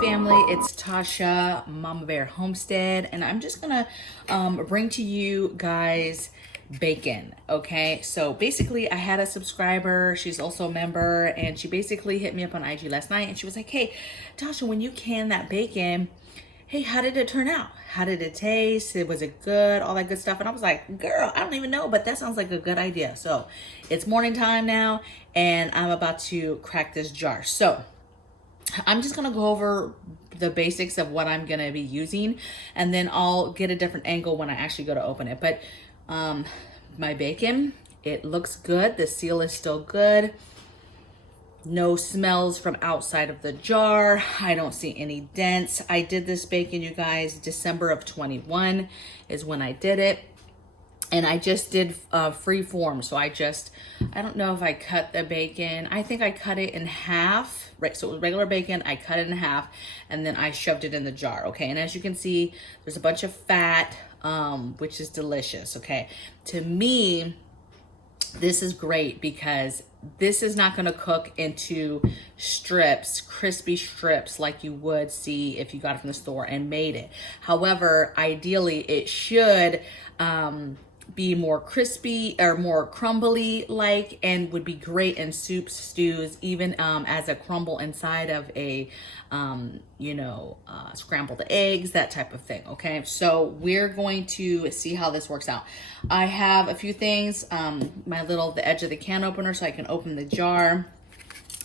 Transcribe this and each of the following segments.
family, it's Tasha, Mama Bear Homestead, and I'm just gonna bring to you guys bacon. Okay, so basically I had a subscriber, she's also a member, and she basically hit me up on IG last night and she was like, hey Tasha, when you can that bacon, hey, how did it turn out? How did it taste? Was it good? All that good stuff. And I was like, girl, I don't even know, but that sounds like a good idea. So it's morning time now and I'm about to crack this jar. So I'm just gonna go over the basics of what I'm gonna be using, and then I'll get a different angle when I actually go to open it. But my bacon, it looks good. The seal is still good. No smells from outside of the jar. I don't see any dents. I did this bacon, you guys, December of 21 is when I did it. And I just did free form. So I don't know if I cut the bacon. I think I cut it in half, right? So it was regular bacon. I cut it in half and then I shoved it in the jar. Okay. And as you can see, there's a bunch of fat, which is delicious. Okay. To me, this is great because this is not going to cook into strips, crispy strips like you would see if you got it from the store and made it. However, ideally it should be more crispy or more crumbly like, and would be great in soups, stews, even as a crumble inside of a scrambled eggs, that type of thing. Okay, so we're going to see how this works out. I have a few things, the edge of the can opener so I can open the jar,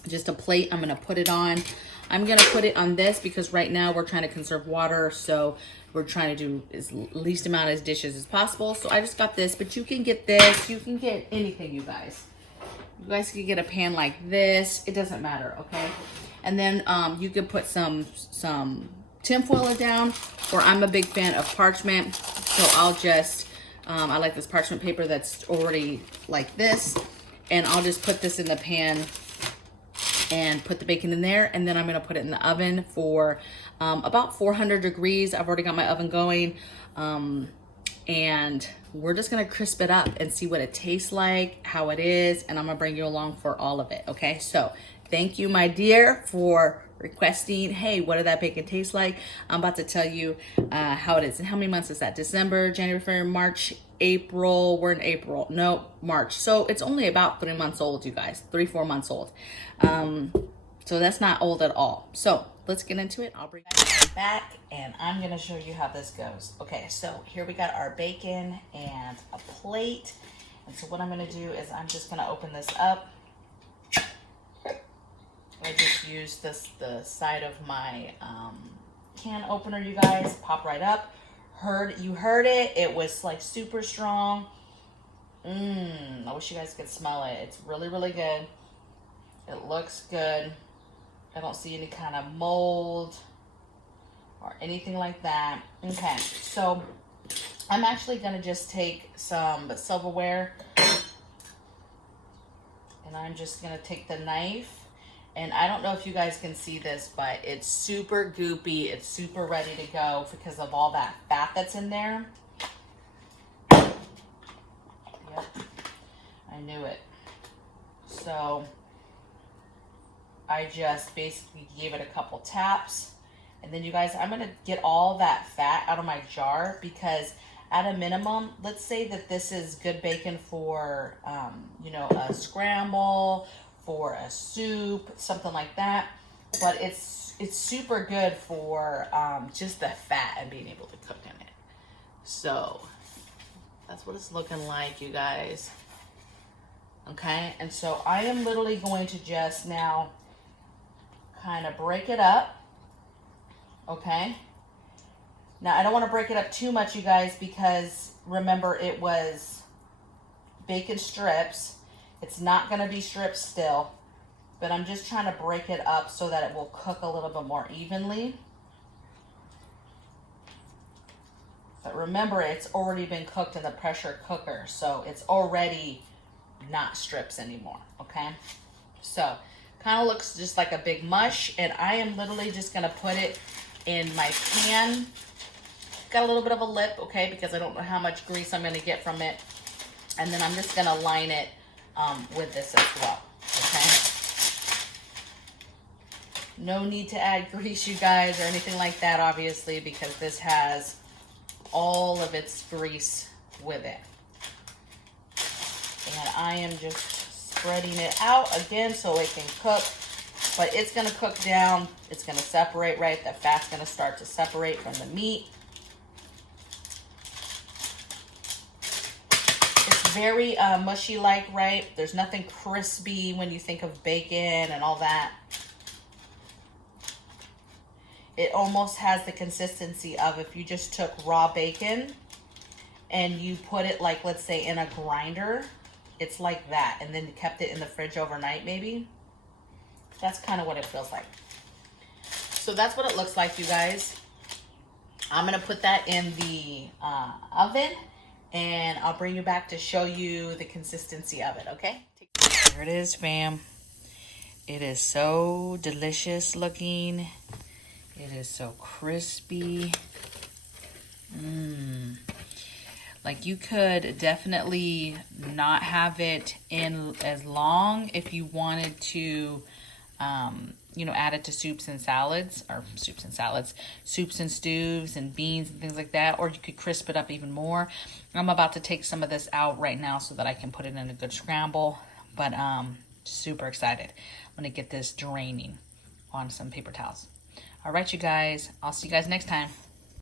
just a plate I'm gonna put it on. I'm gonna put it on this because right now we're trying to conserve water, so we're trying to do as least amount of dishes as possible. So I just got this, but you can get this, you can get anything, you guys. You guys can get a pan like this, it doesn't matter, okay? And then you could put some tinfoil down, or I'm a big fan of parchment, so I'll just, I like this parchment paper that's already like this, and I'll just put this in the pan and put the bacon in there, and then I'm gonna put it in the oven for about 400 degrees. I've already got my oven going, and we're just gonna crisp it up and see what it tastes like, how it is, and I'm gonna bring you along for all of it, okay? So thank you, my dear, for requesting, hey, what did that bacon taste like? I'm about to tell you how it is. And how many months is that? December, January, February, March, April. We're in April. No, March. So it's only about 3 months old, you guys. 3-4 months old. So that's not old at all. So let's get into it. I'll bring that back and I'm going to show you how this goes. Okay, so here we got our bacon and a plate. And so what I'm going to do is I'm just going to open this up. I just use the side of my can opener, you guys. Pop right up. You heard it. It was like super strong. I wish you guys could smell it. It's really, really good. It looks good. I don't see any kind of mold or anything like that. Okay, so I'm actually gonna just take some silverware and I'm just gonna take the knife. And I don't know if you guys can see this, but it's super goopy. It's super ready to go because of all that fat that's in there. Yep, I knew it. So I just basically gave it a couple taps. And then you guys, I'm gonna get all that fat out of my jar because at a minimum, let's say that this is good bacon for, a scramble, for a soup, something like that. But it's super good for just the fat and being able to cook in it. So that's what it's looking like, you guys. Okay, and so I am literally going to just now kind of break it up. Okay. Now I don't want to break it up too much, you guys, because remember it was bacon strips. It's not going to be strips still, but I'm just trying to break it up so that it will cook a little bit more evenly. But remember, it's already been cooked in the pressure cooker, so it's already not strips anymore, okay? So, kind of looks just like a big mush, and I am literally just going to put it in my pan. Got a little bit of a lip, okay, because I don't know how much grease I'm going to get from it. And then I'm just going to line it with this as well, okay? No need to add grease, you guys, or anything like that, obviously, because this has all of its grease with it. And I am just spreading it out again so it can cook. But it's going to cook down. It's going to separate, right? The fat's going to start to separate from the meat. It's very mushy-like, right? There's nothing crispy when you think of bacon and all that. It almost has the consistency of if you just took raw bacon and you put it, like, let's say in a grinder. It's like that, and then kept it in the fridge overnight maybe. That's kind of what it feels like. So that's what it looks like, you guys. I'm gonna put that in the oven, and I'll bring you back to show you the consistency of it, okay? There it is, fam. It is so delicious looking. It is so crispy. Like, you could definitely not have it in as long if you wanted to, you know, add it to soups and salads, or soups and stews and beans and things like that. Or you could crisp it up even more. I'm about to take some of this out right now so that I can put it in a good scramble. But super excited. I'm gonna get this draining on some paper towels. All right, you guys, I'll see you guys next time.